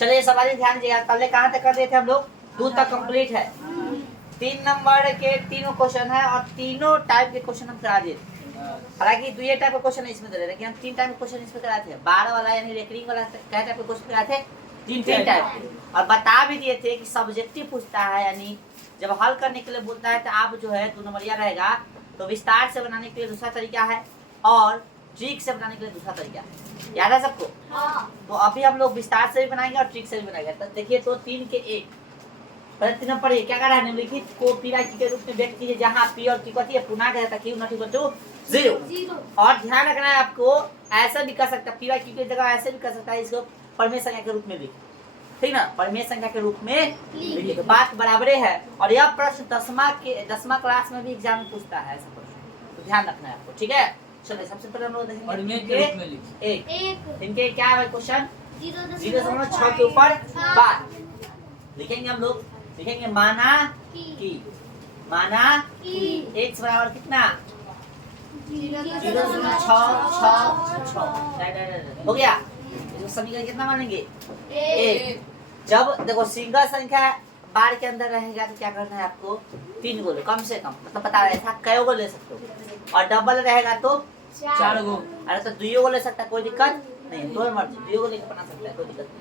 चलिए सवाल ध्यान दीजिएगा, पहले कहाँ तक कर रहे थे हम लोग, 2 तक कंप्लीट है। 3 नंबर के तीनों क्वेश्चन है और तीनों टाइप के क्वेश्चन हम करा दिए। हालांकि 2 टाइप का क्वेश्चन इसमें दे रहे, लेकिन हम 3 टाइप के क्वेश्चन इसमें कराते थे। 12 वाला यानी रेकरिंग वाला क्या टाइप के क्वेश्चन कराते थे, 3 टाइप। और बता भी दिए थे कि सब्जेक्टिव पूछता है, यानी जब हल करने के लिए बोलता है तो आप जो है 2 नंबरिया रहेगा, तो विस्तार से बनाने के लिए दूसरा तरीका है और ट्रिक से बनाने के लिए दूसरा तरीका है। याद है सबको? तो अभी हम लोग विस्तार से भी बनाएंगे और ट्रिक से भी बनाएंगे। तो देखिए, तो 3 के 1 पहले 3 नंबर क्या कर रहा है, निम्नलिखित को पी वाई के रूप में व्यक्त कीजिए जहां पी और क्यू कहती है पूर्णांक है ताकि नॉट इक्वल टू 0। और ध्यान रखना है आपको, ऐसा भी कर सकता है, पी वाई क्यू की जगह ऐसे भी कर सकता है, इसको परमेय संख्या के रूप में लिख, ठीक ना, परमेय संख्या के रूप में लिखिए, तो बात बराबरे है। और यह प्रश्न 10वां क्लास में भी एग्जाम में पूछता है ऐसा प्रश्न, तो ध्यान रखना है आपको, ठीक है। चलिए सबसे पहले हम लोग देखेंगे इनके क्या है क्वेश्चन, 0.6 के ऊपर बात लिखेंगे हम लोग। लिखेंगे माना कि x बराबर कितना, 0.666 हो गया। इसको समीकरण कितना मानेंगे, 1। जब देखो सिंगल संख्या बार के अंदर रहेगा तो क्या करना है आपको, 3 गो कम से कम, मतलब बता रहे था कई गो ले सकते हो, और डबल रहेगा तो 4 गो, अरे तो 2 गो ले सकता है, कोई दिक्कत नहीं, 2 मर्जी 2 गो लेके बना सकता है, कोई दिक्कत नहीं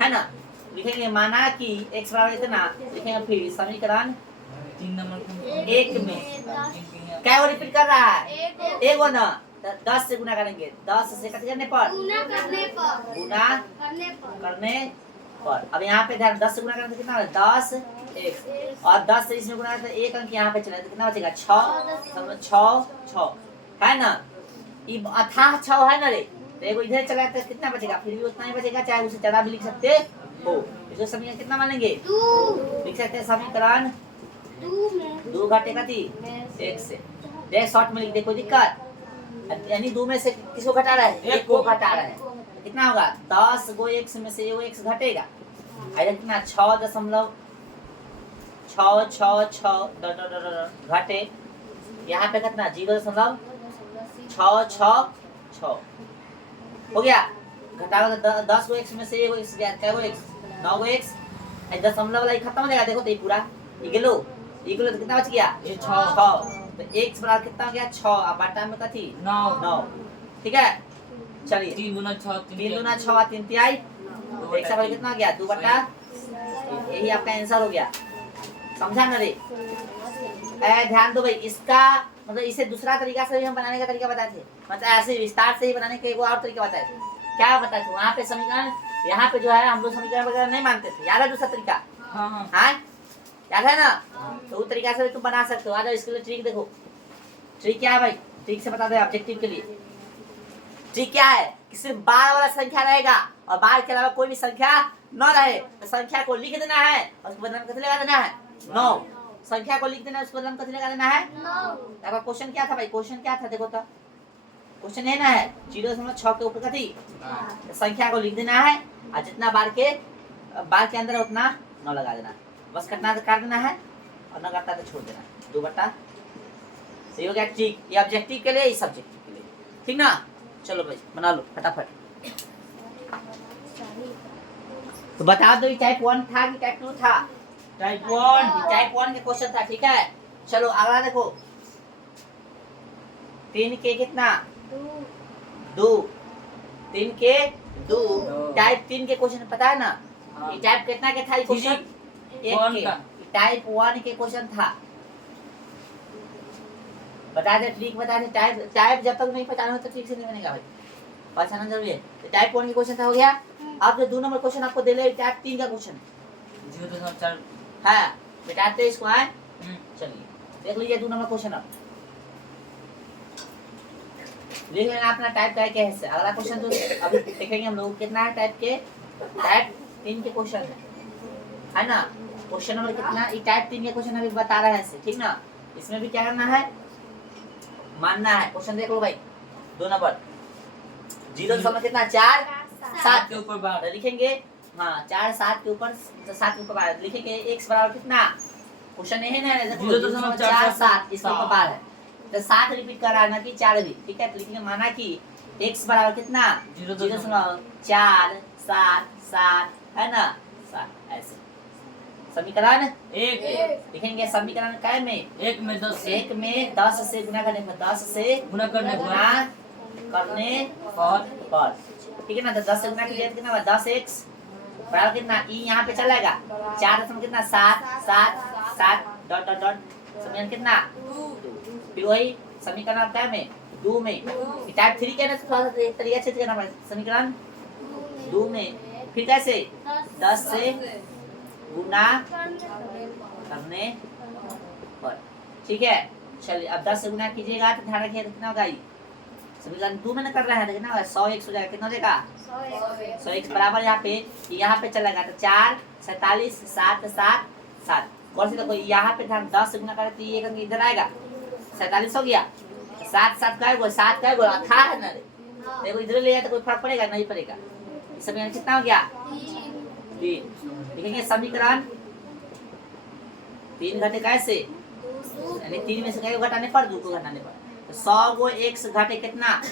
है ना। लिखेंगे माना कि x बराबर कितना, लिखेंगे फिर समीकरण 3 नंबर 1 में क्या वो रिपीट कर रहा है, 1 गो ना, 10 से गुना करेंगे, 10 से कट करने पर गुना करने पर। अब यहाँ पे ध्यान, 10 से गुना करने से कितना है 10x, और 10 से इसमें गुना करते 1 अंक यहाँ पे चला तो कितना बचेगा 6 है ना। ये अथाह 6 है ना रे, तो एगो इधर चला तो कितना बचेगा, फिर भी उतना ही बचेगा, चाहे उसे ज्यादा भी लिख सकते हो। इसको समीकरण कितना मानेंगे, 2 लिख सकते हैं, समीकरण 2 घटेगा 1 से, देख शॉर्ट में लिख दे, कोई दिक्कत, यानी 2 में से किसको घटा रहा है, 1 को घटा रहा है, कितना होगा 10 गो x में से एगो x घटेगा, कितना 6.666 घटे, यहाँ पे कितना 0.666 हो गया, घटाओ तो 10 गो x में से एगो x गया, क्या गो x 9 गो x, दशमलव वाला खत्म हो जाएगा, देखो तो ये पूरा इगलो तो कितना बच गया, 6, तो x बराबर कितना हो गया 6, अब बटा में कथी 9, ठीक है। चलिए 3 गुना 6 3 गुना 6 3 तिहाई, तो x बराबर कितना हो गया 2 बटा, यही आपका आंसर हो गया, समझा ना रे। ध्यान दो भाई, इसका मतलब इसे दूसरा तरीका से भी हम बनाने का तरीका बताए थे, मतलब ऐसे विस्तार से ही बनाने का एक और तरीका बताए थे। क्या बताए थे वहाँ पे समीकरण, यहाँ पे जो है हम लोग समीकरण वगैरह नहीं मानते थे, याद है दूसरा तरीका, हाँ याद है ना, तो उस तरीका से भी तुम बना सकते हो। आ जाओ, इसके लिए ट्रिक देखो, ट्रिक क्या है भाई, ट्रिक से बता दो ऑब्जेक्टिव के लिए। ट्रिक क्या है कि सिर्फ 12 वाला संख्या रहेगा और 12 के अलावा कोई भी संख्या न रहे, तो संख्या को लिख देना है और उसको बदले में कितने लगा देना है 9, संख्या को लिख देना है उसको बदले में कितने लगा देना है 9। आपका क्वेश्चन क्या था भाई, क्वेश्चन क्या था देखो तो, क्वेश्चन है ना है 0.6 के ऊपर कथी संख्या को लिख देना है, और जितना बार के अंदर उतना 9 लगा देना, बस कटना तो काट देना है और न काटता तो छोड़ देना, 2 बटा। सही हो गया ट्रिक, ये ऑब्जेक्टिव के लिए, ये सब्जेक्टिव के लिए, ठीक ना। चलो भाई बना लो फटाफट। तो बता दो ये टाइप 1 था कि टाइप 2 था, टाइप 1 के क्वेश्चन था, ठीक है। चलो अगला देखो, 3 के कितना 2, 3 के 2, टाइप 3 के क्वेश्चन पता है ना, ये टाइप कितना के था, ये क्वेश्चन 1 के, टाइप 1 के क्वेश्चन था, बता दे ट्रिक, बता दे टाइप जब तक नहीं पहचाना हो तो ठीक से नहीं बनेगा भाई, पहचानना जरूरी है। तो टाइप 1 के क्वेश्चन था हो गया। अब जो 2 नंबर क्वेश्चन आपको दे ले टाइप 3 का क्वेश्चन 0.4 है, बेटाते इसको है, चलिए देख लीजिए 2 नंबर क्वेश्चन, अब देख लेना अपना टाइप का क्या है। अगला क्वेश्चन तो अभी देखेंगे हम लोग, कितना है टाइप के, टाइप 3 के क्वेश्चन है ना, क्वेश्चन नंबर कितना, ये टाइप 3 के क्वेश्चन अभी बता रहा है ऐसे, ठीक ना। इसमें भी क्या करना है, मानना है। क्वेश्चन देख लो भाई, 2 नंबर 0 कितना 4 7 के ऊपर बार लिखेंगे, हाँ 4 7 के ऊपर 7 के ऊपर बार लिखेंगे, x बराबर कितना, क्वेश्चन है ना 0.4 7 इसके ऊपर बार है, तो 7 रिपीट कर रहा है ना कि 4 भी, ठीक है। तो लिखेंगे माना कि x बराबर कितना 0.4 7 7 है ना, ऐसे समीकरण एक लिखेंगे। समीकरण काय में, एक में 10 से एक में 10 से गुना करने पर, 10 से गुना करने गुना करने पर, ठीक है ना। तो 10 से गुना कीजिए कितना होगा, 10x बराबर कितना, ई यहाँ पे चलेगा 4 कितना 7 7 7 डॉट डॉट डॉट, समीकरण कितना 2। वही समीकरण क्या में 2 में, टाइप 3 के ना तो थोड़ा सा एक तरीका से करना पड़ेगा। समीकरण 2 में फिर कैसे 10 से गुना करने पर, ठीक है। चलिए अब 10 से गुना कीजिएगा तो ध्यान रखिए कितना होगा, समीकरण 2 में ना कर रहे हैं तो कितना होगा 100x हो जाएगा, कितना देगा 100x बराबर यहाँ पे चलेगा तो 4 47 7 7 7 कौन सी, देखो यहाँ पे ध्यान 10 से गुना करें तो ये इधर आएगा 47 हो गया, 7 7 का है 7 का है 18 है ना रे, देखो इधर ले जाए तो कोई फर्क पड़ेगा नहीं पड़ेगा। समीकरण कितना हो गया 3। लिखेंगे समीकरण 3 घटे कैसे, यानी 3 में से क्या घटाने पर 2 को घटाने पर, तो 100 को x घटे कितना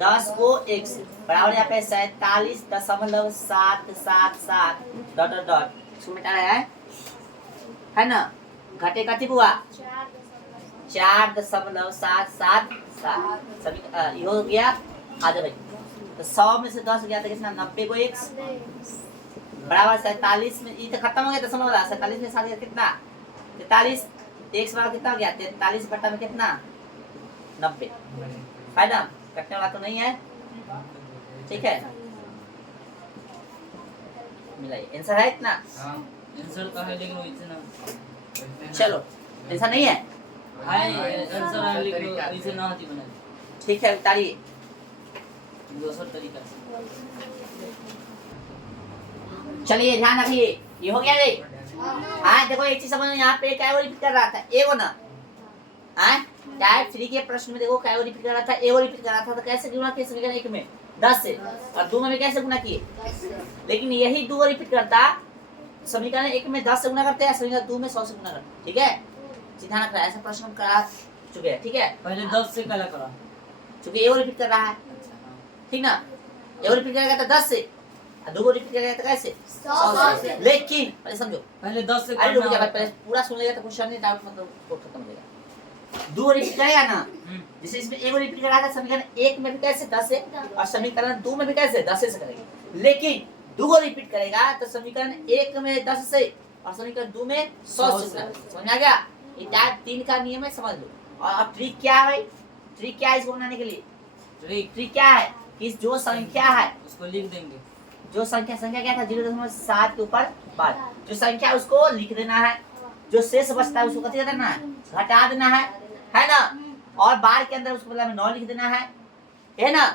10 को x बराबर यहाँ पे 47.777 डॉट डॉट डॉट, इसको मिटा रहा है ना, घटे कथी हुआ 4.777 सभी ये हो गया। आ जाओ भाई, तो 100 में से 10 गया तो कितना 90 को x बराबर 47 में ये तो खत्म हो गया, तो समझ ला 47 में साथ कितना 43, x बराबर कितना हो गया 43 बटा में कितना 90, है ना, कटने वाला तो नहीं है, ठीक है। मिलाइए, आंसर है इतना, आंसर तो है लेकिन वो इतना चलो आंसर नहीं है, आंसर है लेकिन इसे ना होती बना, ठीक है उतारिए। दूसरा तरीका से चलिए ध्यान रखिए, ये हो गया रे। हाँ देखो एक चीज समझ, यहाँ पे क्या रिपीट कर रहा था ए वो ना, टाइप 3 के प्रश्न में देखो क्या रिपीट कर रहा था, ए वो रिपीट कर रहा था, तो कैसे गुना किए समीकरण 1 में 10 से और 2 में भी कैसे गुना किए, लेकिन यही 2 रिपीट करता समीकरण 1 में 10 से गुना करते हैं, समीकरण 2 में 100 से गुना करते, ठीक है। सीधा रखना, ऐसा प्रश्न हम करा चुके हैं, ठीक है। पहले 10 से कला करा, क्योंकि ए वो रिपीट कर रहा है, ठीक ना, ए वो रिपीट करेगा तो 10 से, 2 रिपीट करेगा तो कैसे 100 से, लेकिन पहले समझो, पहले 10 से अरे रुक जा, पहले पूरा सुन लेगा तो क्वेश्चन नहीं डाउट मतलब वो खत्म हो जाएगा। 2 रिपीट करेगा ना, जैसे इसमें एक रिपीट कर रहा था समीकरण 1 में भी कैसे 10 से और समीकरण 2 में भी कैसे 10 से करेगा, लेकिन 2 रिपीट करेगा तो समीकरण 1 में 10 से और समीकरण 2 में 100 से, समझ आ गया। ये टाइप 3 का नियम है, समझ लो। और अब ट्रिक क्या है भाई, ट्रिक क्या है इसको बनाने के लिए, ट्रिक क्या है कि जो संख्या है उसको लिख देंगे, जो संख्या क्या था 0.7 के ऊपर बाद जो संख्या उसको लिख देना है, जो शेष बचता है उसको कथी कर देना है घटा देना है ना, और बार के अंदर उसको बदला में 9 लिख देना है ना।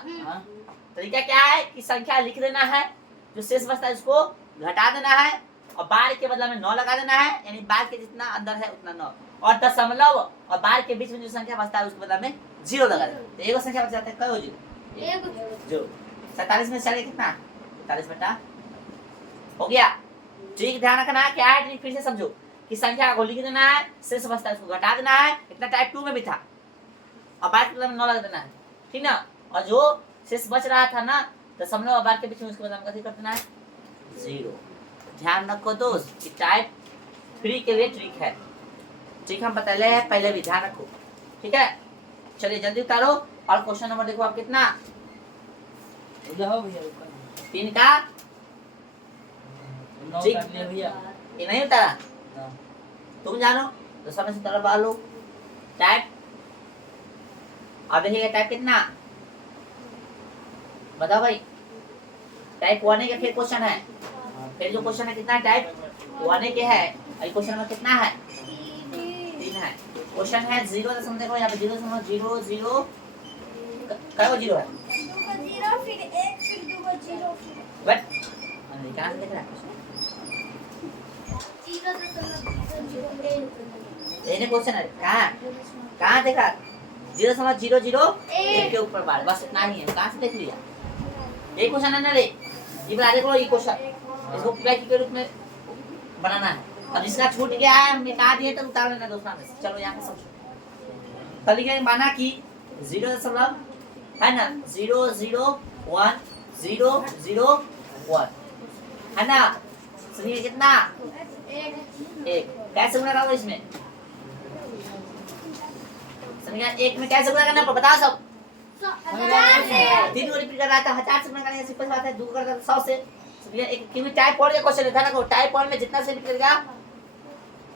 तरीका क्या है कि संख्या लिख देना है, जो शेष बचता है उसको घटा देना है और बार के बदला में 9 लगा देना है, यानी बार के जितना अंदर है उतना 9, और दशमलव और बार के बीच में जो संख्या बचता है उसके बदला में 0 लगा देना, तो एक संख्या बच जाता है कई हो 0 47 में चले कितना 47 बटा हो गया। ट्रिक ध्यान रखना है, क्या है ट्रिक फिर से समझो कि संख्या को लिख देना है, शेष बचता है उसको घटा देना है, इतना टाइप 2 में भी था, और बार के बदला में 9 लगा देना है, ठीक ना, और जो शेष बच रहा था ना दशमलव और बार के बीच में उसके बदला में कथी कर देना है 0। ध्यान रखो दोस्त कि टाइप 3 के लिए ट्रिक है, ट्रिक हम बता रहे हैं पहले भी, ध्यान रखो, ठीक है। चलिए जल्दी उतारो, और क्वेश्चन नंबर देखो आप कितना जाओ भैया 3 का ठीक भैया, ये नहीं उतारा तुम जानो, तो समय से उतारो बाहर लो टाइप। अब देखिएगा टाइप कितना बताओ भाई, टाइप 1 के फिर क्वेश्चन है, फिर जो क्वेश्चन है कितना टाइप 1 के है, और क्वेश्चन नंबर कितना है 3 है। क्वेश्चन है 0 देखो यहाँ पे 0.00 क्या वो 0 है फिर 1 फिर 2 को 0 बट कहाँ से देख रहा है ये क्वेश्चन है, कहाँ देखा 0.00 के ऊपर बार, बस इतना ही है, कहाँ से देख लिया ये क्वेश्चन है ना रे, ये बता देखो ये क्वेश्चन, इसको प्रैक्टिकल के रूप में बनाना है। अब इसका छूट गया है मिटा दिए तो उतार लेना दोस्तों में। चलो यहाँ पे समझो, कल लिखे माना कि 0 है ना 001 001 है ना। सुनिए कितना, एक एक। कैसे गुना करोगे इसमें, समझ गया। एक में कैसे गुना करना बताओ सब। 1000 से 3 को रिपीट कर रहा था, 1000 से गुना करने का सिंपल बात है। 2 कर रहा था 100 से, समझ गया। एक क्योंकि टाइप 1 का क्वेश्चन था ना, को टाइप 1 में जितना से रिपीट करेगा,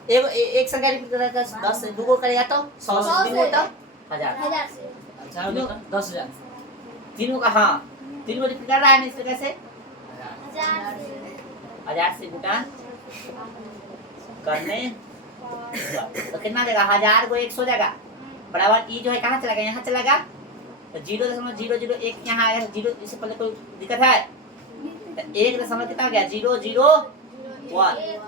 एक संख्या रिपीट कर रहा था 10 से, 2 को करेगा तो 100 से, 3 को तो 1000। 1000 से अच्छा हो गया 10,000 तीनों का, हाँ 3 को रिपीट कर रहा है ना, इस तरह से 1000 से 1000 से गुना करने तो कितना देगा, 1000 को 100 देगा, बराबर ई जो है कहाँ चला गया, यहाँ चला गया तो 0.001 यहाँ आएगा। 0 इससे पहले कोई दिक्कत है तो 1 कितना हो गया, 001।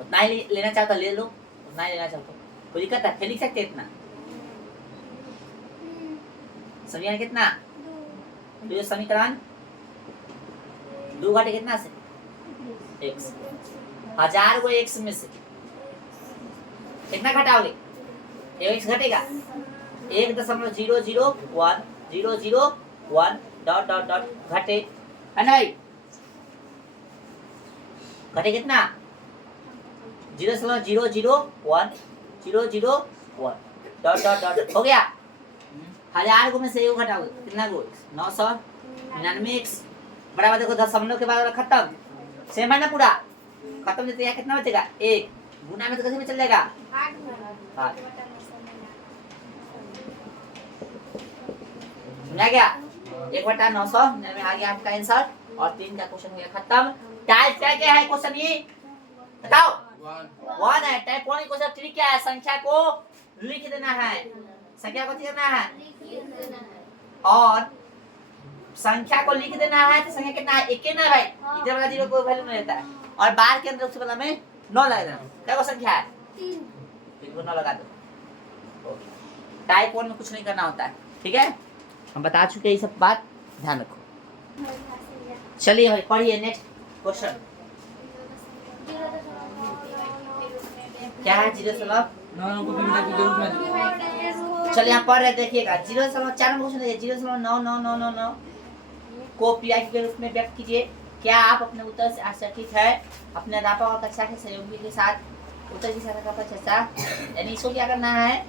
उतना ही लेना चाहता ले लो, उतना ही लेना चाहता, कोई दिक्कत है, फिर लिख सकते इतना। समझिए कितना, तो समीकरण 2 घटे कितना से, x। 1000 को x में से कितना घटाओगे, x घटेगा 1.001 डॉट डॉट डॉट घटे, है ना भाई। घटे कितना, 0.001 डॉट डॉट डॉट हो गया। 1000 को में से एक घटाओगे कितना को, 999 x बराबर। देखो दशमलव के बाद वाला खत्म, सेम है ना पूरा खत्म, देते हैं कितना बचेगा, 1 गुना में तो कैसे में चल जाएगा 8। समझा गया, 1/999 में आ गया आपका आंसर। और 3 का क्वेश्चन हो गया खत्म। टाइप क्या है क्वेश्चन, ये बताओ। 1 है टाइप 1 क्वेश्चन। ट्रिक क्या है, संख्या को लिख देना है, संख्या को लिख देना है, और संख्या को लिख देना है तो संख्या कितना है, 1 ना भाई, इधर वाला 0 कोई वैल्यू नहीं रहता है। और बार के अंदर उससे वाला में 9 लगा देना। क्या वो संख्या है, 3 को 9 लगा दो। टाइप 1 में कुछ नहीं करना होता है, ठीक है, हम बता चुके हैं ये सब बात, ध्यान रखो। चलिए भाई पढ़िए नेक्स्ट क्वेश्चन। क्या है 0.9 को बिंदु के रूप में। चलिए यहाँ पढ़ रहे देखिएगा। 0.4 में क्वेश्चन है, 0.99999 को पीआई के रूप में व्यक्त कीजिए। क्या आप अपने उत्तर से आश्चर्यचकित है, अपने अध्यापक और कक्षा के सहयोगी के साथ उत्तर की साझा पर चर्चा, यानी इसको क्या करना है,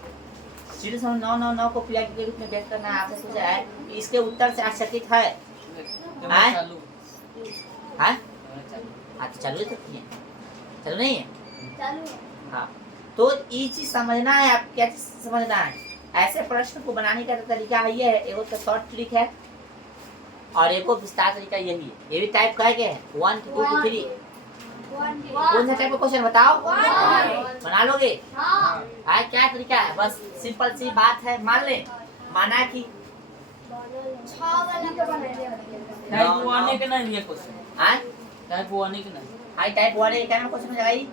0.999 को पीआई के रूप में व्यक्त करना है। आपसे पूछा है इसके उत्तर से आश्चर्यचकित है, हाँ तो चालू सकती है, चालू नहीं है, हाँ। तो ये चीज समझना है, आप क्या चीज समझना है, ऐसे प्रश्न को बनाने का तरीका है, ये है एगो तो शॉर्ट ट्रिक है और एगो विस्तार तरीका यही है। ये भी टाइप का है 1 2 3 कौन सा टाइप का क्वेश्चन बताओ, बना लोगे, हाँ क्या तरीका है, बस सिंपल सी बात है। मान ले, माना कि टाइप 1 के नहीं ये क्वेश्चन, हाँ टाइप 1 के नहीं, हाँ टाइप 1 है, क्या नाम क्वेश्चन हो जाएगा,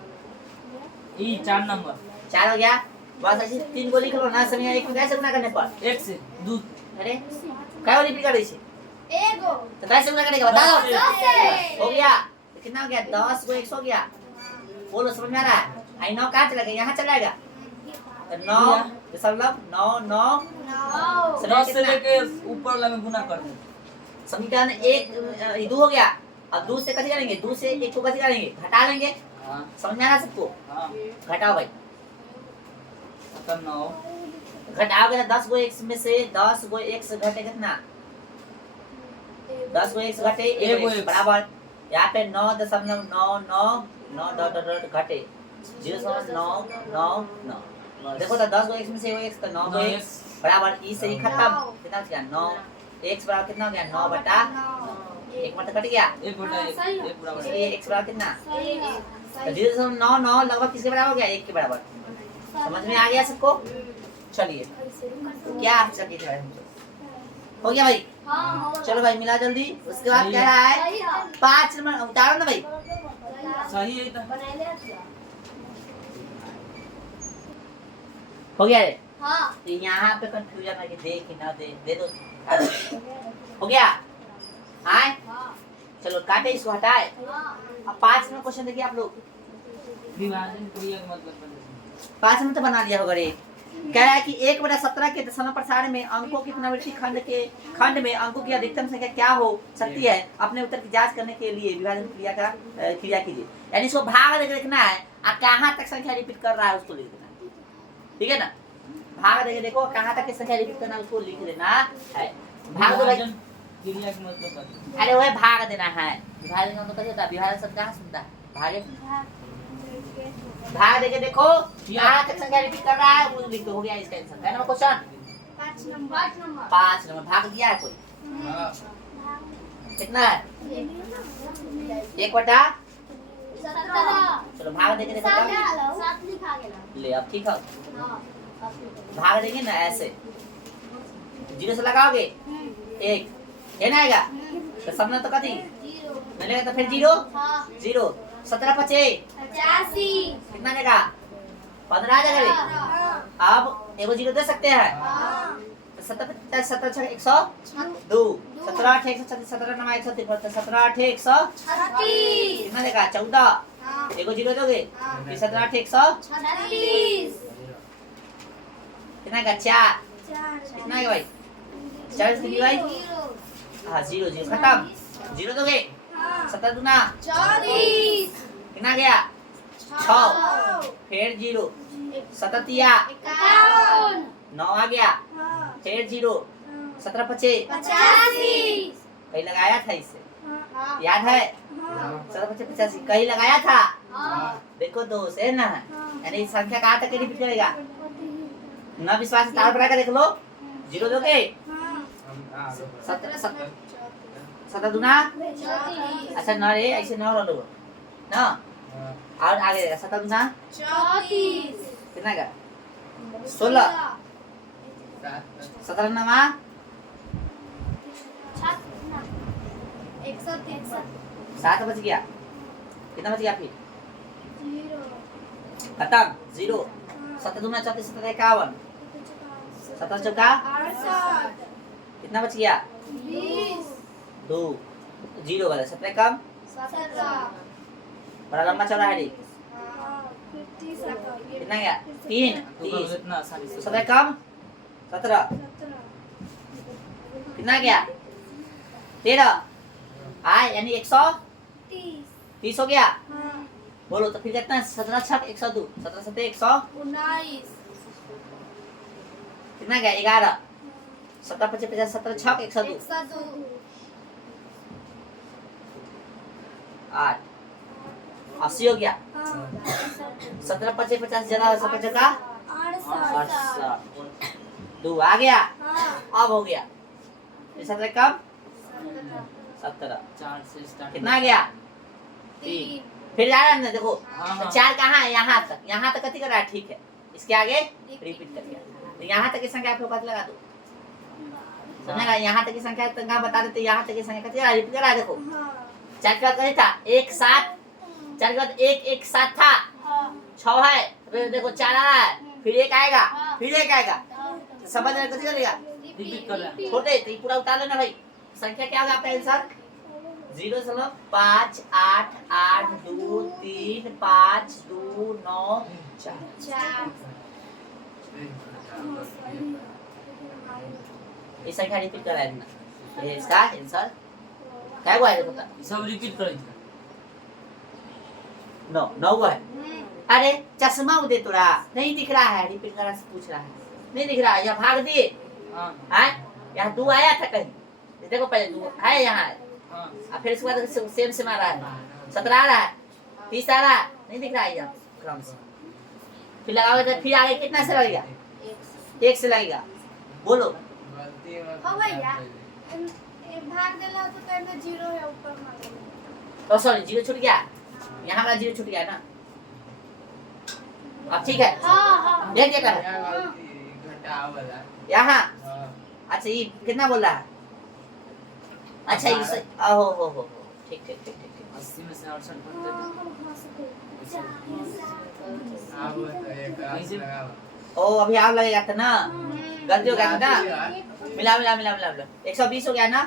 ये 4 नंबर 4 हो गया। बस ऐसे 3 को लिख लो ना, समझ एक में कैसे गुना करने पर 1 से 2, अरे क्या रिपीट कर रही है, एगो तो कैसे गुना करेगा बताओ। 10 से हो गया, तो कितना हो गया, 10 को 100 हो गया, बोलो समझ में आ रहा है। आई 9 कहाँ चला गया, यहाँ चला जाएगा, तो 9 10 से लेके ऊपर वाला में गुना कर दो। समीकरण 1 2 हो गया। अब 2 से कैसे करेंगे, 2 से 1 को कैसे करेंगे, घटा लेंगे, हां समझ में आ रहा सबको, हां घटाओ भाई, तो 9 घटाओगे तो 10 को 1 में से 10 को 1 से घटे कितना, 10 को 1 से घटे 1 को 1 बराबर, यहाँ पे 9.999 डॉट डॉट डॉट घटे 0.999। देखो तो 10 को 1 में से 1 तो 9 को 1 बराबर, ई से ही खत्म, कितना बच गया 9 x बराबर कितना हो गया 9/9, एक मतलब कट गया, 1 बटा 1 बराबर इसलिए x बराबर कितना, तो 0.99 लगभग किसके बराबर हो गया, 1 के बराबर। समझ में आ गया सबको, चलिए क्या आश्चर्य है, हो गया भाई, चलो भाई मिला जल्दी। उसके बाद कह रहा है 5 नंबर उतारो ना भाई, सही है तो हो गया रे, हां तो यहाँ पे कंफ्यूजन है कि दे कि ना दे, दे दो, हो गया, आए चलो काटे इसको हटाए। अब 5 नंबर क्वेश्चन देखिए आप लोग, विभाजन क्रिया का मतलब कर 5 नंबर तो बना लिया होगा रे, कह रहा है कि 1/17 के दशमलव प्रसारण में अंकों की पुनरावृत्ति खंड में अंकों की अधिकतम संख्या क्या हो सकती है, अपने उत्तर की जांच करने के लिए विभाजन क्रिया कीजिए। यानी इसको भाग देकर लिखना है और कहाँ तक संख्या रिपीट कर रहा है उसको लिख देना, ठीक है ना। भाग देकर देखो कहाँ तक की संख्या रिपीट करना है उसको लिख देना है। भाग दो भाई, क्रिया की मतलब बता। अरे वह भाग देना है। विभाजन का मतलब कैसे होता है, विभाजन शब्द कहाँ सुनता है, भागे। भाग देके देखो कहाँ तक संख्या रिपीट कर रहा है वो लिख दो, हो गया इसका आंसर। है ना क्वेश्चन 5 नंबर 5 नंबर। भाग दिया है कोई, कितना है 1/17। 17 चलो भाग देके देखो तब। 7 लिखा गेला। ले अब ठीक है, हां भाग देंगे ना ऐसे, 0 से लगाओगे 1 है ना आएगा, तो सबने तो कथी 0 मिलेगा तो फिर 0 हां 0 17 5 85 कितना देगा 15 आ जाएगा रे। अब एगो 0 दे सकते हैं, हां 17 17 102 17 8 136 17 9 133 17 8 136 कितना देगा 14 हां एगो 0 दोगे हां फिर 17 8 136 कितना देगा 4 कितना है भाई 40 कितनी भाई 0 हाँ 0 0 खत्म 0 दोगे 17 दूना 34 कितना गया 6 फिर 0 17 तिया 51 9 आ गया फिर 0 17 5 85 कहीं लगाया था इससे याद है 17 5 85 कहीं लगाया था देखो दोस्त है ना, यानी संख्या कहाँ तक रिपीट करेगा ना, विश्वास तार बढ़ा कर देख लो 0 दोगे 17 दूना अच्छा न रे ऐसे न लो ना, और आगे देगा 17 दूना 34 कितना का 16 17 नवा 7 बच गया, कितना बच गया फिर खत्म 0 17 दूना 34 17 51 17 चौका कितना बच गया 2 0 वाला 17 कम बड़ा लंबा चौड़ा है रे कितना गया 3 30 इतना आसानी से 17 कम 17 कितना गया 13 आए यानी 130 हो गया। बोलो तो फिर कितना 17 छक 102 17 7 100 कितना गया 11 17 25 50 17 छक 102 8 80 हो गया 17 25 50 जगह 17 जगह 68 2 आ गया अब हो गया 17 कम 17 4 से स्टार्ट कितना आ गया 3 फिर आ रहा है ना देखो हाँ, तो हाँ। 4 कहाँ है यहाँ तक कथी कर रहा है ठीक है, इसके आगे रिपीट कर दिया तो यहाँ तक की संख्या आप लोग पता लगा दो समझेगा, यहाँ तक की संख्या तक बता देते यहाँ तक की संख्या कथी रिपीट कर रहा है देखो 4 के बाद कथी था 1 7 4 के बाद 1 1 7 था 6 है फिर देखो 4 आ रहा है फिर 1 आएगा फिर 1 आएगा तो समझ रहे कथी करेगा रिपीट कर रहा है छोटे तो ये पूरा उतार लेना भाई, संख्या क्या होगा आपका आंसर 0.5 8 8 2 3 5 2 9 4 ये संख्या रिपीट कर रहा है ना, ये इसका आंसर क्या हुआ है पता सब रिपीट करेंगे 9 हुआ है। अरे चश्मा उदे तोरा नहीं दिख रहा है, रिपीट करना से पूछ रहा है नहीं दिख रहा है, यहाँ भाग दिए हां है यहाँ 2 आया था कहीं देखो पहले 2 है यहाँ हां और फिर उसके बाद सेम से मार रहा है 17 आ रहा है 30 आ रहा है नहीं दिख रहा है यहाँ क्रम से फिर लगाओगे तो फिर आगे कितना से लगेगा 1 से लगेगा बोलो भाग देला तो कहना 0 है ऊपर मार तो सॉरी 0 छूट गया यहाँ वाला 0 छूट गया ना, अब ठीक है हां देख क्या कर यहाँ अच्छा ये कितना बोल रहा है अच्छा ये हो ठीक ठीक ठीक ठीक 80 में से 68 करते ओ अभी आप लगेगा था ना गलती हो गया था ना मिला 120 हो गया ना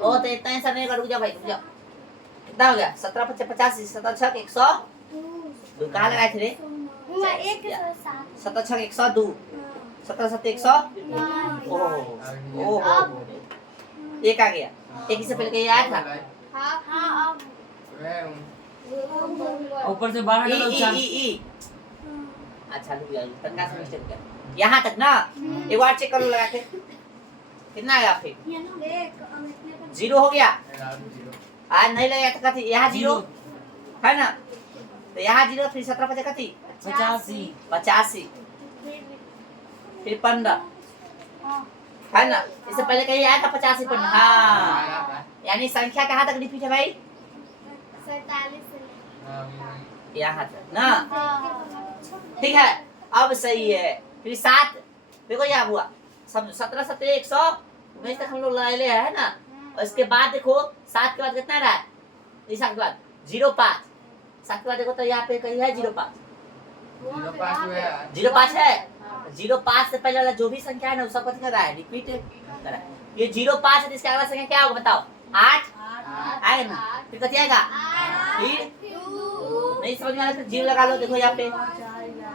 ओ तो इतना ऐसा नहीं कर रुक जा भाई रुक जा कितना हो गया 17 25 85 17 छक 100 2 कहाँ लगाए थे रे 1 7 17 छक 102 17 7 100। ओहो एक आ गया। एक इससे पहले कहीं आया था। हाँ अब ऊपर से बाहर डालो चार। ई अच्छा रुक जाइए, तनका से मिस्टेक हो गया। यहाँ तक ना एक बार चेक कर लो लगा के, कितना आया फिर? 0 हो गया। आज नहीं लगा तो कथी यहाँ 0 है ना, तो यहाँ 0 फिर 17 बचे कथी 85 फिर 15 है ना। इससे पहले कहीं आया था 85 पर। हाँ यानी संख्या कहाँ तक रिपीट है भाई? 47 यहाँ तक ना, ठीक है। अब सही है। फिर 7 देखो क्या हुआ, समझो 17 17 100 19 तक हम लोग ले है ना। और इसके बाद देखो 7 के बाद कितना रहा है? इस 7 के बाद 05 7 के बाद देखो तो यहाँ पे कहीं है 05 है। 05 से पहले वाला जो भी संख्या है ना उसका कथी कर रहा है? रिपीट कर रहा है। ये 05 है, इसके अगला संख्या क्या होगा बताओ? 8 आएगा ना, फिर कथी आएगा? फिर नहीं समझ में आ रहा तो 0 लगा लो। देखो यहाँ पे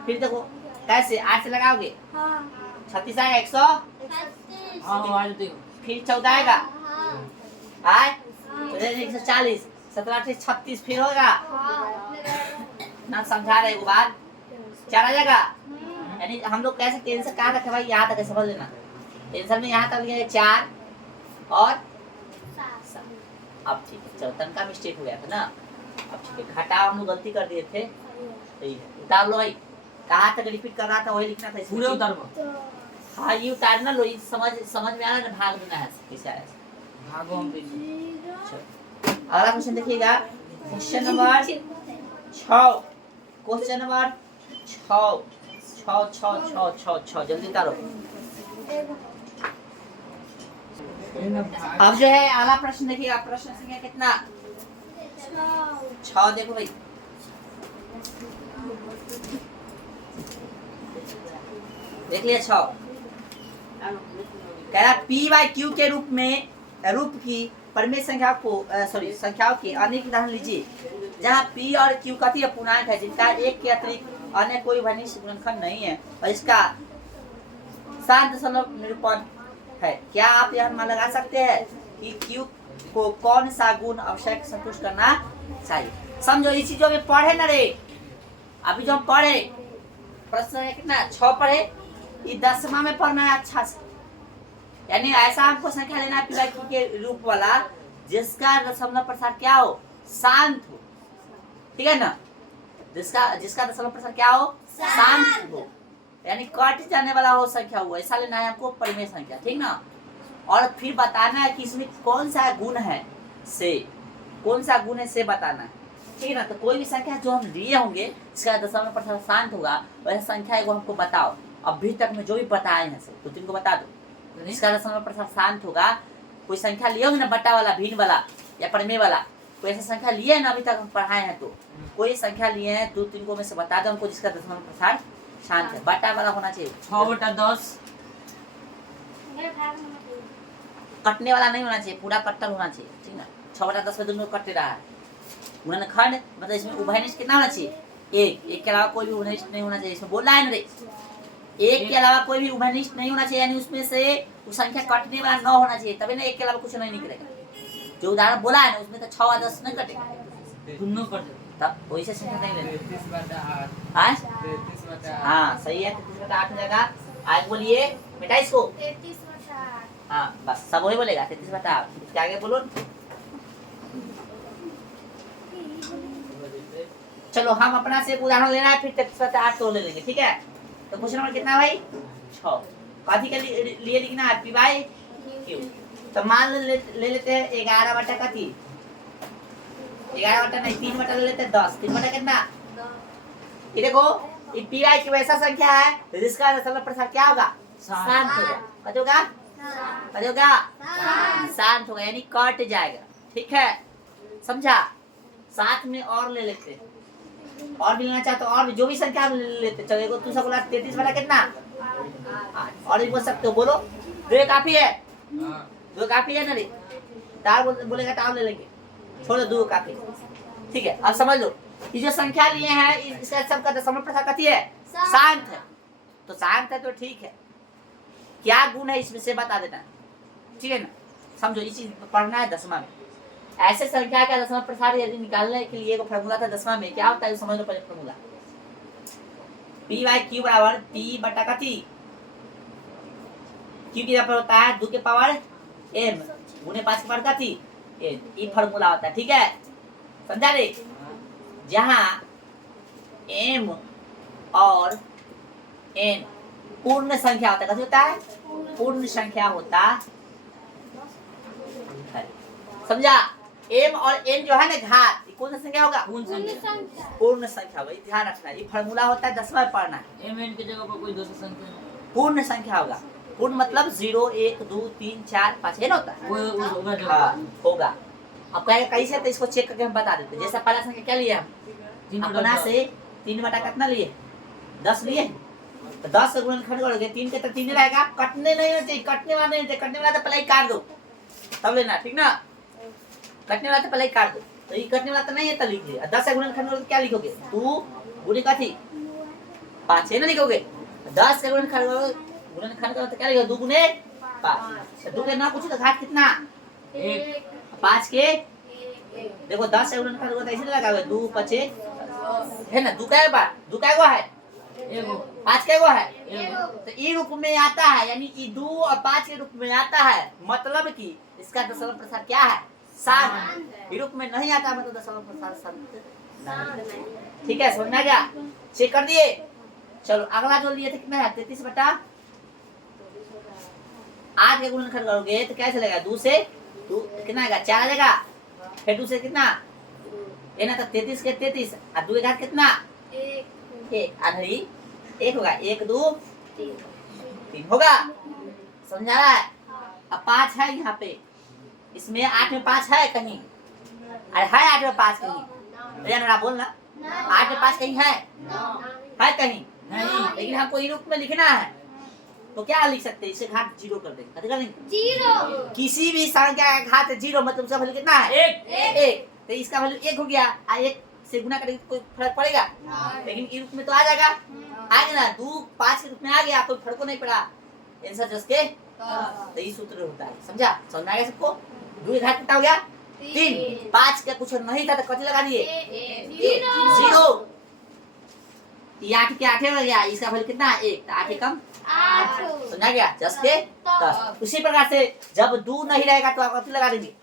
फिर देखो कैसे 8 से लगाओगे 36 आएगा 100 हाँ देखो फिर 14 आएगा आए 140 17 36 फिर होगा ना। समझा रहे एक बार 4 आ जाएगा। यानी हम लोग कैसे टेंशन कहाँ तक है भाई? यहाँ तक है, समझ लेना। टेंशन में यहाँ तक लिया 4 और 7। अब ठीक है, चलो तनका मिस्टेक हो गया था ना। अब ठीक है, घटाओ हम लोग गलती कर दिए थे। सही है, उतार लो भाई। कहाँ तक रिपीट कर रहा था वही लिखना था इसमें। पूरे उतारो। हाँ ये उतारना लो, समझ में आ रहा है ना, भाग देना है किसे आया। भागो हम पीछे। अगला क्वेश्चन देखिएगा, क्वेश्चन नंबर 6। क्वेश्चन नंबर 6 जल्दी उतारो। अब जो है अगला प्रश्न देखिएगा, प्रश्न संख्या कितना? 6 देखो भाई। देख लिया 6 कह रहा P/Q के रूप की परिमेय संख्या को संख्याओं के अनेक उदाहरण लीजिए जहाँ P और Q कथी पूर्णांक है जिनका एक के अतिरिक्त अन्य कोई घनिष्ठ गुणनखंड नहीं है और इसका शांत दशमलव निरूपण है। क्या आप यह अनुमान लगा सकते हैं कि Q को कौन सा गुण आवश्यक संतुष्ट करना चाहिए? समझो इस चीजों में पढ़े ना रे। अभी जो हम पढ़े प्रश्न है कितना 6 पढ़े, ये 10वां में पढ़ना है अच्छा से। यानी ऐसा हमको संख्या लेना है P/Q के रूप वाला जिसका दशमलव प्रसार क्या हो? शांत हो, ठीक है ना। जिसका दशमलव प्रसार क्या हो? शांत हो, यानी कट जाने वाला हो संख्या हो, ऐसा लेना है हमको परिमेय संख्या, ठीक ना। और फिर बताना है कि इसमें कौन सा गुण है से बताना है, ठीक है ना। तो कोई भी संख्या जो हम लिए होंगे इसका दशमलव प्रसार शांत होगा वह संख्या को हमको बताओ। अभी तक में जो भी बताए हैं सब तो तुमको बता दो। इसका दशमलव प्रसार शांत होगा, कोई संख्या लिए होंगे ना बट्टा वाला, भिन्न वाला या परिमेय वाला, कोई ऐसा संख्या लिए है ना अभी तक हम पढ़ाए हैं, तो कोई संख्या लिए हैं 2-3 को में से बता दो हमको जिसका दशमलव प्रसार शांत है। बट्टा वाला होना चाहिए 6/10 कटने वाला नहीं होना चाहिए, पूरा कट्टर होना चाहिए, ठीक ना। 6/10 में दोनों कट रहा है। गुणनखंड मतलब इसमें उभयनिष्ठ कितना होना चाहिए? 1 के अलावा कोई भी उभयनिष्ठ नहीं होना चाहिए। इसमें बोला है ना रे, 1 के अलावा कोई भी उभयनिष्ठ नहीं होना चाहिए, यानी उसमें से वो संख्या कटने वाला 9 होना चाहिए, तभी ना 1 के अलावा कुछ नहीं निकलेगा। जो उदाहरण बोला है ना उसमें तो 6 और 10 नहीं कटेगा, दोनों कट तब वैसे संख्या नहीं लेना। हाँ सही है, 33/8 हो जाएगा। आज बोलिए बेटा इसको 33/8। हाँ बस सब वही बोलेगा 33/8। इसके आगे बोलो। चलो हम अपना से एक उदाहरण लेना है, फिर 33/8 तो ले लेंगे, ठीक है। तो क्वेश्चन नंबर कितना भाई 6 कथी के लिए लिखना है? P/Q। तो मान ले लेते हैं 11 बटा कथी 11 बटा नहीं 3 बटा ले लेते हैं 10। 3 बटा कितना? ये देखो ये P/Q ऐसा संख्या है जिसका दशमलव प्रसार क्या होगा? शांत होगा। कथी होगा? कथी होगा? शांत होगा, यानी कट जाएगा, ठीक है, समझा। साथ में और ले लेते हैं, और भी लेना चाहते हो और भी जो भी संख्या ले लेते चलो। तू सब बोला 33 बटा कितना 8, और भी बोल सकते हो, बोलो 2 काफी है, 2 काफी है ना रे। 4 बोलेगा तो ले लेंगे, छोड़ो 2 काफी, ठीक है। अब समझ लो ये जो संख्या लिए हैं इसका सबका दशमलव प्रसार कथी है? शांत है। तो शांत है तो ठीक है, क्या गुण है इसमें से बता देना, ठीक है ना। समझो, इस चीज पढ़ना है 10वां में। ऐसे संख्या का दशमलव प्रसार यदि निकालने के लिए एक फॉर्मूला था 10वां में, क्या होता है समझ लो पहले फॉर्मूला। पी वाई क्यू बराबर पी बटा कथी, क्यू की जगह होता है 2 के पावर m गुने 5 के पावर कथी n, ये फॉर्मूला होता है, ठीक है, समझा रे। जहां m और n पूर्ण संख्या होता है, कथी होता है, पूर्ण संख्या होता है, समझा। m और n जो है ना घात, कौन सा संख्या होगा, पूर्ण संख्या होगा, ध्यान रखना। ये फॉर्मूला होता है 10वां में पढ़ना है। mn की जगह पर कोई दूसरी संख्या नहीं, पूर्ण संख्या होगा, पूर्ण मतलब 0 1 2 3 4 5 है ना होता है, कोई होगा जो हाँ होगा। अब कहेगा कैसे, तो इसको चेक करके हम बता देते हैं। जैसा पहला संख्या क्या लिए हम, अपना से 3 बटा कितना लिए 10 लिए, तो 10 से गुणनखंड करोगे 3 के तो 3 रहेगा, कटने नहीं होते, कटने वाला नहीं होते, कटने वाला तो पहले ही काट दो तब लेना, ठीक ना, कटने वाला तो पहले ही काट दो, तो ये कटने वाला तो नहीं है तो लिख लिया। 10 से गुणनखंड करोगे क्या लिखोगे, 2 गुणे कथी 5 है ना लिखोगे। 10 से गुणनखंड करोगे तो क्या लिखोगे, 2 गुणे 5, 2 के ना पूछो तो घात कितना 1 5 के, देखो 10 से गुणनखंड करोगे तो ऐसे लगाओगे 2 5 है ना, 2 का बार 2 का गो है, 5 का गो है, तो ई रूप में आता है, यानी ई 2 और 5 के रूप में आता है, मतलब कि इसका दशमलव प्रसार क्या है, 7। ई रूप में नहीं आता मतलब दशमलव प्रसार 7, ठीक है, समझ में आ गया, चेक कर दिए। चलो अगला जो लिए थे कितना है 33 बटा 8 के गुणनखंड करोगे तो क्या चलेगा, 2 से 2 कितना आएगा 4 आ जाएगा, फिर 2 से कितना ये ना, तो 33 के 33 और 2 के घात कितना 1 आधी 1 होगा, 1 2 3 होगा, समझा रहा है। अब 5 है यहाँ पे, इसमें 8 में 5 है कहीं, अरे है 8 में 5 कहीं, मेरा बोलना 8 में 5 कहीं है कहीं नहीं, लेकिन हमको ई रूप में लिखना है, तो क्या लिख सकते हैं, इसे घात 0 कर देंगे, कथी कर देंगे 0। किसी भी संख्या का घात 0 मतलब उसका वैल्यू कितना है 1, तो इसका वैल्यू 1 हो गया, 1 से गुना करेंगे कोई फर्क पड़ेगा, लेकिन ई रूप में तो आ जाएगा, आएगा ना, 2 5 के रूप में आ गया, कोई फर्क नहीं पड़ा, आंसर जस्ट के, तो ये सूत्र होता है, समझा, समझ में आ गया सबको। 2 के घात कितना हो गया 3, 5 का कुछ नहीं था तो कथी लगा दिए 0, 8 के 8 हो गया, इसका वैल्यू कितना है 1, तो 8 कम 8, समझा गया, 10 के 10। उसी प्रकार से जब 2 नहीं रहेगा तो आप कथी लगा देंगे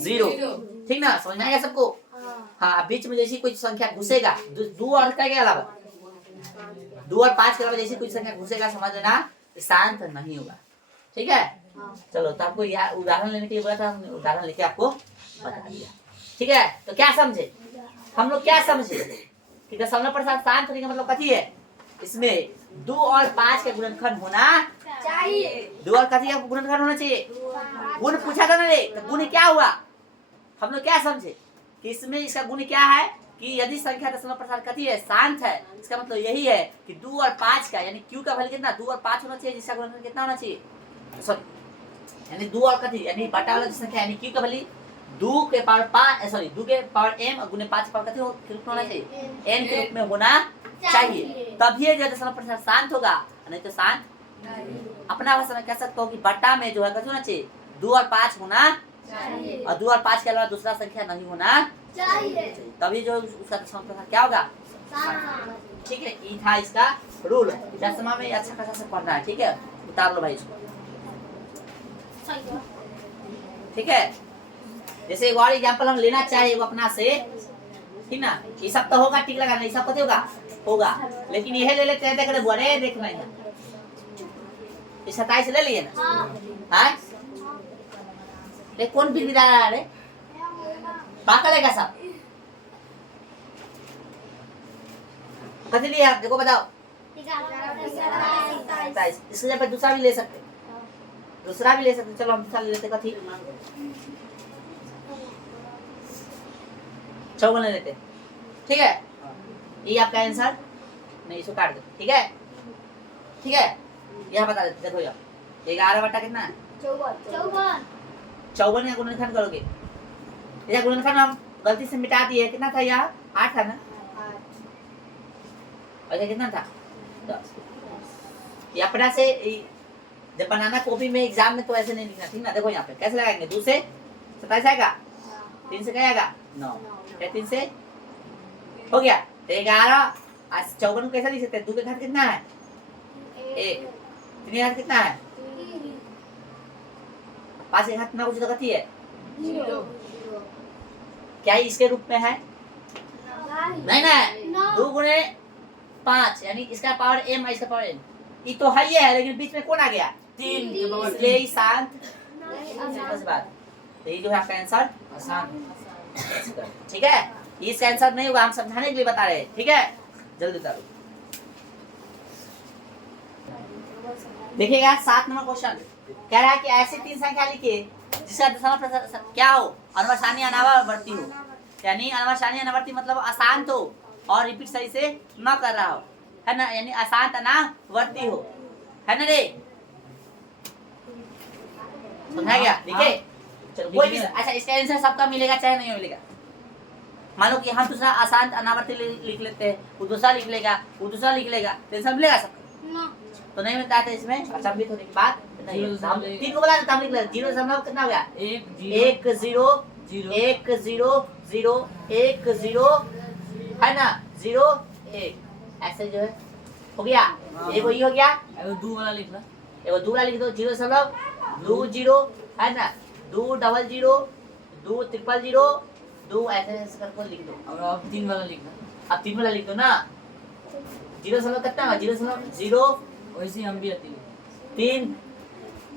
0, ठीक ना, समझ में आ गया सबको। हाँ, बीच में जैसी कोई संख्या घुसेगा 2 और का के अलावा 2 और 5 के अलावा जैसी कोई संख्या घुसेगा, समझ लेना शांत नहीं होगा, ठीक है। चलो, तो आपको यार उदाहरण लेने के लिए बोला था, हमने उदाहरण लेके आपको बता दिया, ठीक है। तो क्या समझे हम लोग, क्या समझे कि दशमलव प्रसार शांत होने का मतलब कथी है, इसमें 2 और 5 के गुणनखंड होना चाहिए, 2 और कथी का गुणनखंड होना चाहिए, गुण पूछा था ना रे, तो गुण क्या हुआ, हम लोग क्या समझे कि इसमें इसका गुण क्या है, कि यदि संख्या दशमलव प्रसार कथी है शांत है, इसका मतलब यही है कि 2 और 5 का यानी q का वैल्यू कितना 2 और 5 होना चाहिए, जिसका गुणनखंड कितना होना चाहिए, सॉरी यानी 2 और कथी यानी बटा वाला संख्या यानी q का वैल्यू 2 के पावर 5 सॉरी 2 के पावर m और गुने 5 के पावर कथी के रूप में होना चाहिए, n के रूप में होना चाहिए, तभी ये दशमलव प्रसार शांत होगा, नहीं तो शांत अपना भाषा में कह सकता हूँ कि बटा में जो है कथी होना चाहिए 2 और 5 होना चाहिए, और 2 और 5 के अलावा दूसरा संख्या नहीं होना चाहिए, तभी जो उसका दशमलव प्रसार क्या होगा, ठीक है। ये था इसका रूल, 10वां में अच्छा खासा से पढ़ना है, ठीक है, उतार लो भाई इसको, ठीक है। जैसे एक और एग्जांपल हम लेना चाहे वो अपना से, ठीक ना, ये सब तो होगा, टिक लगाना, ये सब कथी होगा, लेकिन यह ले लेते हैं, देख रहे बुरे देखना है, ये 27 ले लिए ना, हाँ ले कौन बिल बिदा रहा है पाकल है क्या सब, कथी लिया आप देखो बताओ, 27, इसके जगह पे दूसरा भी ले सकते, चलो हम दूसरा ले लेते, कथी 54 ले लेते, ठीक है। ये आपका आंसर नहीं, इसको काट दो, ठीक है, यहाँ बता देते, देखो यार 11 बटा कितना 54 या गुणनखंड करोगे, या गुणनखंड हम गलती से मिटा दिए, कितना था यहाँ 8 था ना, अच्छा कितना था 10, ये अपना से जब बनाना कॉपी में एग्जाम में तो ऐसे नहीं लिखना, ठीक ना। देखो यहाँ पे कैसे लगाएंगे, 2 से 27 आएगा, 3 से क्या आएगा 9, फिर 3 से हो गया तो 11। आज 54 को कैसे लिख सकते हैं, 2 के घात कितना है 1, 3 के घात कितना है 5 के घात ना कुछ तो कथी है 0 क्या ये इसके रूप में है, नहीं ना, 2 गुणे 5 यानी इसका पावर m इसका पावर n, ये तो है ही है लेकिन बीच में कौन आ गया 3 के पावर इसलिए ये शांत, सिंपल सी बात। तो ये जो है आपका आंसर आसान। ठीक है, इसका आंसर नहीं होगा, हम समझाने के लिए बता रहे हैं, ठीक है। जल्दी उतारो। देखिएगा 7 नंबर क्वेश्चन कह रहा है कि ऐसी 3 संख्या लिखिए जिसका दशमलव प्रतिशत क्या हो, अनुवर्सानी अनावर्ती हो, यानी अनुवर्सानी अनावर्ती मतलब अशांत हो और रिपीट सही से न कर रहा हो, है ना, यानी अशांत अनावर्ती हो, है ना रे, समझा गया। देखिए चलो कोई भी, अच्छा इसका आंसर सबका मिलेगा चाहे नहीं मिलेगा। मान लो कि हम दूसरा अशांत अनावर्ती लिख लेते हैं, वो दूसरा लिख लेगा, वो दूसरा लिख लेगा, तो आंसर मिलेगा सबका, तो नहीं मिलता है इसमें अचंभित होने की बात नहीं। हम 3 को बोला तो हम लिख लेते 0 कितना हो गया 1 0 1 0 0 1 0 है ना 0 1, ऐसे जो है हो गया। एक वही हो गया, एगो 2 वाला लिखना, एगो 2 वाला लिख दो 0.2 0 है ना 2 0 0 2 0 0 2 ऐसे करके लिख दो। और अब 3 वाला लिखना, अब 3 वाला लिख दो ना 0 कितना होगा 0 वैसे ही हम भी आती 3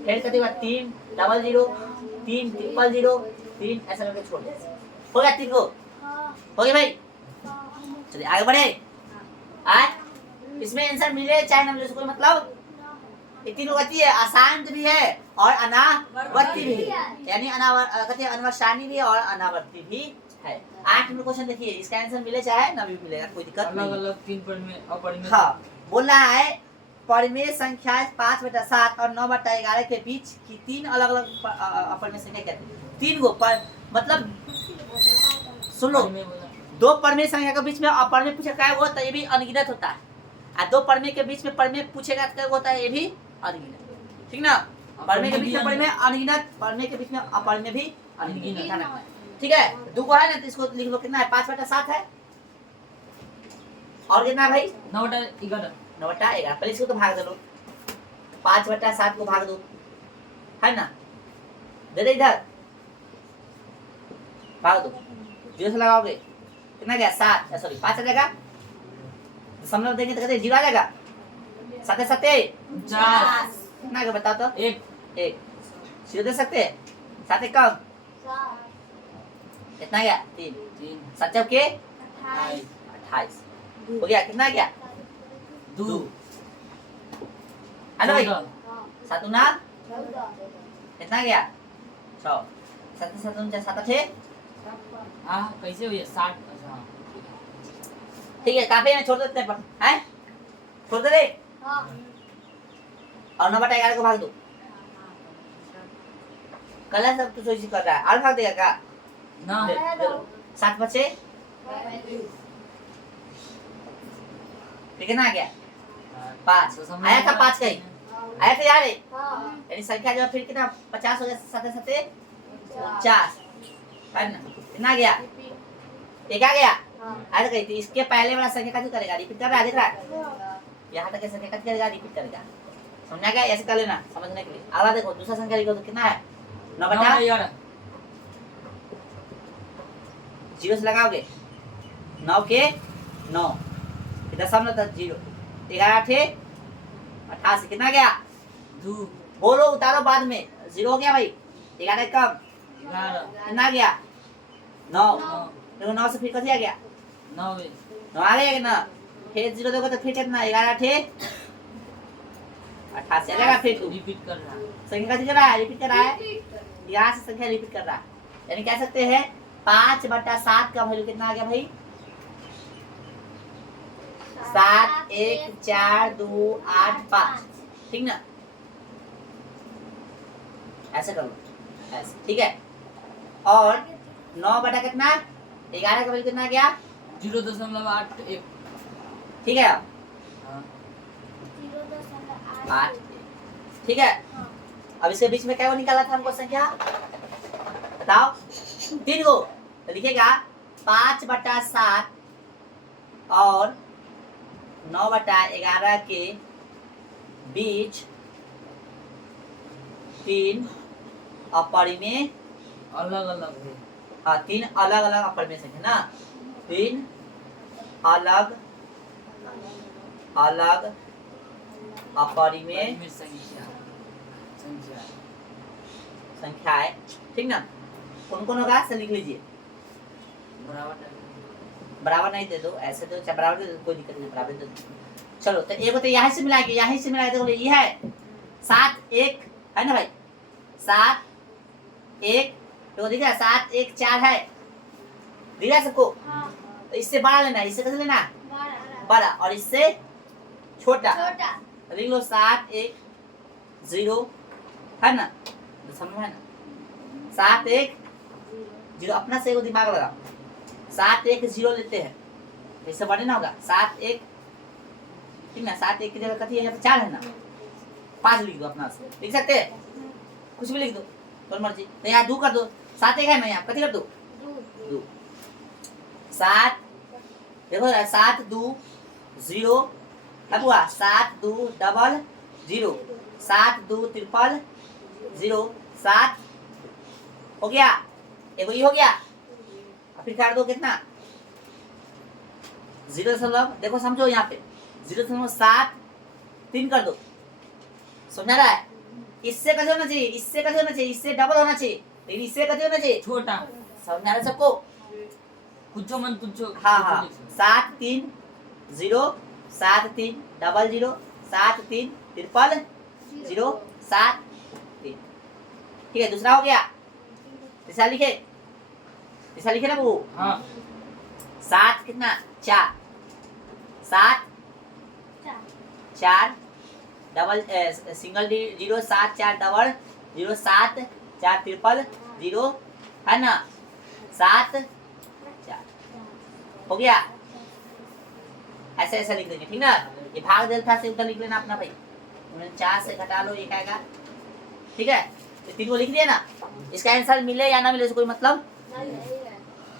फिर कितने बार 3 0 0 3 0 0 3 ऐसा करके छोड़ दो, हो गया 3 को, हो गया भाई। चलिए आगे बढ़े। आज इसमें आंसर मिले चाहे ना मिले कोई मतलब, ये तीनों गति है, अशांत भी है और अनावर्ती भी है, यानी अनुवर्सानी भी और अनावर्ती भी है। 8 नंबर क्वेश्चन देखिए, इसका आंसर मिले चाहे ना भी मिलेगा, कोई दिक्कत नहीं। अलग-अलग 3 पर में अपरिमेय। हाँ बोल रहा है परिमेय संख्या 5/7 और 9/11 के बीच की 3 अलग अलग अपरिमेय संख्या कहते हैं। 3 को पर मतलब सुन लो, अपरिमेय बोला। 2 परिमेय संख्या के बीच में अपरिमेय पूछेगा वो तो ये भी अनगिनत होता है, और 2 परिमेय के बीच में परिमेय पूछेगा तो होता है ये भी अनगिनत, ठीक ना। परिमेय के बीच में परिमेय अनगिनत, परिमेय के बीच में अपरिमेय भी अनगिनत, ठीक है। 2 को है ना तो इसको लिख लो कितना है 5/7 है, और कितना है भाई 9/11 9/11, पहले इसको तो भाग दो, 5/7 को भाग दो, है ना, दे दे इधर भाग दो, 0 से लगाओगे कितना गया 7, सॉरी 5 आ जाएगा, दशमलव देंगे तो कहते 0 आ जाएगा, 7 7 49 कितना गया बताओ तो 1 1 0 दे सकते हैं, 7 कम कितना गया 3 3 7 चौक के 28 28 हो गया, कितना गया 2 है ना भाई, 14 7 ना कितना गया 6 7 7 7 8 हां कैसे हुई 60। अच्छा हां ठीक है, काफी है, छोड़ देते हैं पर हैं, छोड़ दे रे, और 9/11 को भाग दो, कल सब तो सोच कर रहा है, और भाग देगा क्या ना 7 बचे कितना आ गया 5 आया था 5 कहीं आया था यार, यानी संख्या जो है फिर कितना 50 हो गया, 7 7 50 है ना, कितना गया 1 आ गया, आया कहीं। तो इसके पहले वाला संख्या का करेगा रिपीट कर रहा है, देख रहा है यहाँ तक संख्या का करेगा रिपीट करेगा, समझा गया, ऐसे कर लेना समझने के लिए। अगला देखो दूसरा संख्या लिखो तो कितना है 9/11 0 से लगाओगे 9 के 9 दशमलव 0 11 8 88 कितना गया 2 बोलो उतारो बाद में 0 हो गया भाई, 11 कम 11 कितना गया 9 देखो 9 से फिर कथी आ गया 9 9 आ गया ना, फिर 0 देखो तो फिर कितना 11 8 88 आ जाएगा, फिर रिपीट कर रहा है। संख्या कथी कर रहा है रिपीट कर रहा है, यहाँ से संख्या रिपीट कर रहा है, यानी कह सकते हैं 5/7 का वैल्यू कितना आ गया भाई 7 1 4 2 8 5, ठीक ना, ऐसे कर लो ऐसे, ठीक है। और 9 कितना 11 का वैल्यू कितना गया 0.81 ठीक है, हां 8 ठीक है। अब इसके बीच में क्या वो निकाला था हमको संख्या बताओ 3 को, तो लिखेगा 5/7 और 9/11 के बीच 3 अपरिमेय अलग अलग है। हाँ 3 अलग अलग अपरिमेय संख्या ना, 3 अलग अलग अपरिमेय परिमेय संख्या संख्या संख्याएं, ठीक ना। कौन कौन होगा से लिख लीजिए, बराबर नहीं दे दो, ऐसे दो चाहे बराबर दे दो, कोई दिक्कत नहीं, बराबर दे दो। चलो तो एक तो यहाँ से मिलाएंगे, यहाँ से मिलाएंगे, देखो ये है 7 1 है ना भाई, 7 1 तो दिख रहा है 7 1 4 है, दिख रहा है सबको। हाँ तो इससे बड़ा लेना, इससे कैसे लेना, 12 बड़ा, और इससे छोटा, छोटा तो लिख लो 7 1 0 है ना, समझ में है ना, 7 1 0 अपना से वो दिमाग लगा, 7 1 0 लेते हैं, इससे बड़े ना होगा 7 1 ठीक ना, 7 1 की जगह कथी है यहाँ पे 4 है ना, 5 लिख दो अपना से, लिख सकते हैं कुछ भी लिख दो तो मर्जी, तो यहाँ 2 कर दो, 7 1 है ना, यहाँ कथी कर दो 2, 7 देखो 7 2 0 अब हुआ 7 2 डबल 0 7 2 ट्रिपल 0 7 हो गया, एगो ये हो गया, फिर काट दो कितना 0 देखो समझो यहाँ पे 0.7 3 कर दो, समझा रहा है। इससे कैसे होना चाहिए, इससे कैसे होना चाहिए, इससे डबल होना चाहिए, लेकिन इससे कैसे होना चाहिए छोटा, समझा रहा है सबको। कुछ मन कुछ हाँ हाँ 7 3 0 7 3 डबल 0 7 3 ट्रिपल 0 7 3, ठीक है। दूसरा हो गया, तीसरा लिखे ना वो, हाँ 7 कितना 4 7 4 डबल सिंगल 0 7 4 डबल 0 7 4 ट्रिपल 0 है ना, 7 4 हो गया, ऐसे ऐसे लिख देंगे, ठीक ना। ये भाग डेल्टा से उधर लिख लेना अपना भाई, 4 से घटा लो 1 आएगा, ठीक है। तो 3 को लिख दिया ना, इसका आंसर मिले या ना मिले कोई मतलब,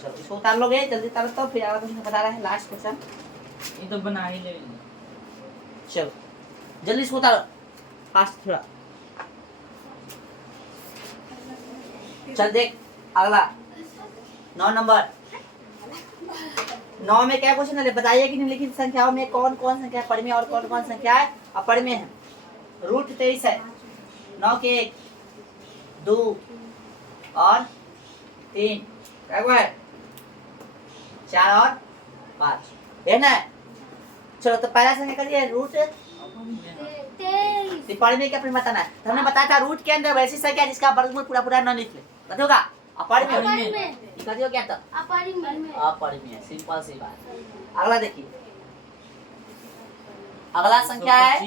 चलो इसको उतार लोगे, जल्दी उतारो तो फिर अगला क्वेश्चन बता रहा है, लास्ट क्वेश्चन, ये तो बना ही ले। चलो जल्दी इसको उतारो फास्ट थोड़ा, चल देख अगला 9 नंबर, 9 में क्या क्वेश्चन है बताइए कि निम्नलिखित संख्याओं में कौन कौन संख्या परिमेय और कौन कौन संख्या है अपरिमेय है। √23 है, 9 के 1 2 और 3 क्या हुआ है 4 और 5 है ना। चलो तो पहला संख्या करिए रूट परिमेय क्या बताना है, तो हमने बताया था रूट के अंदर वैसी संख्या जिसका वर्गमूल पूरा पूरा न निकले, कथी होगा अपरिमेय, कथी हो क्या था अपरिमेय, सिंपल सी बात। अगला देखिए, अगला संख्या है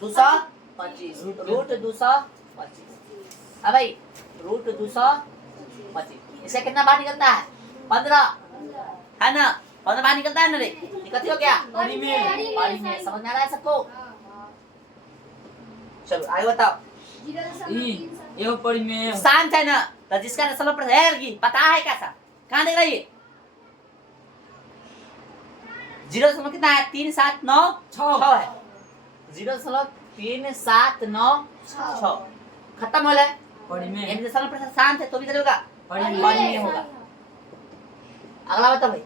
225 √225, अब भाई √225 इसका कितना बार निकलता है 15 है ना, 15 बार निकलता है ना रे, ये कथी हो गया परिमेय, समझ में आ रहा है सबको। चलो आगे बताओ, ये परिमेय शांत है ना, तो जिसका दशमलव प्रति है लड़की पता है कैसा, कहाँ देख रही है 0 कितना है 3 7 9 6 है, 0.3796 खत्म हो गया, परिमेय यानी दशमलव प्रति शांत है तो भी क्या होगा परिमेय परिमेय होगा। अगला बताओ भाई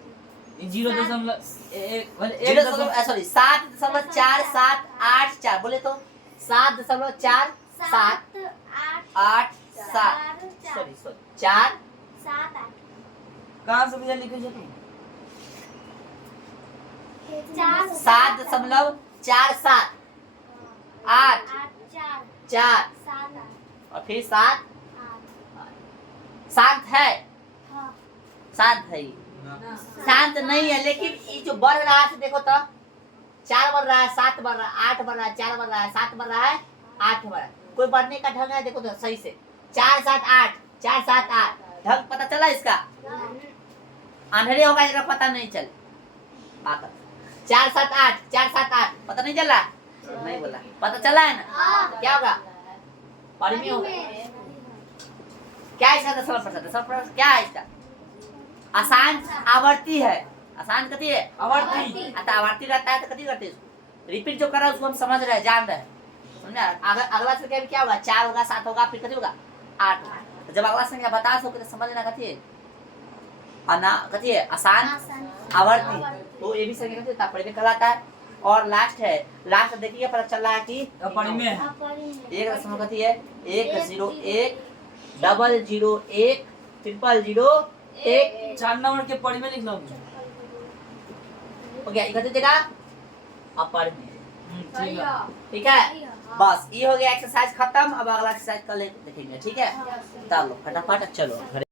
7.4784 बोले तो 7.4 7 8 7 सॉरी 4 कहाँ से भैया लिखे तुम 7.47 8 4 और फिर 7 शांत है, शांत है ये शांत नहीं है, लेकिन ये जो बढ़ रहा है देखो तो 4 बढ़ रहा है 7 बढ़ रहा है 8 बढ़ रहा है 4 बढ़ रहा है 7 बढ़ रहा है 8 बढ़ रहा है, कोई बढ़ने का ढंग है देखो तो सही से 4 7 8 4 7 8 ढंग पता चला इसका, अंधेरे होगा इसका पता नहीं चल 4 7 8 4 7 8 पता नहीं चल रहा, नहीं बोला, पता चला है ना? क्या होगा? परिमेय होगा। क्या है इसका दशमलव प्रतिशत? दशमलव प्रतिशत क्या है इसका? आसान आवर्ती है। आसान कथी है? आवर्ती। आता आवर्ती रहता है तो कथी करते हैं इसको? रिपीट जो कर रहा है उसको हम समझ रहे हैं, जान रहे हैं, समझा? अगला संख्या में क्या होगा? 4 होगा, 7 होगा, फिर कथी होगा? 8 होगा। तो जब अगला संख्या बता सको तो समझ लेना कथी है? कथी है? आसान आवर्ती। तो ये भी संख्या कथी होता है? परिमेय कहलाता है। और लास्ट है, लास्ट देखिए पता चल रहा है कि अपरिमेय है। एक दशमलव कथी है? 101 001 0001। 4 नंबर के परिमेय लिख लो। हो गया, ये कथी देगा? अपरिमेय। ठीक है। ठीक है, बस ये हो गया एक्सरसाइज खत्म। अब अगला एक्सरसाइज कल देखेंगे, ठीक है? चलो फटाफट चलो घर।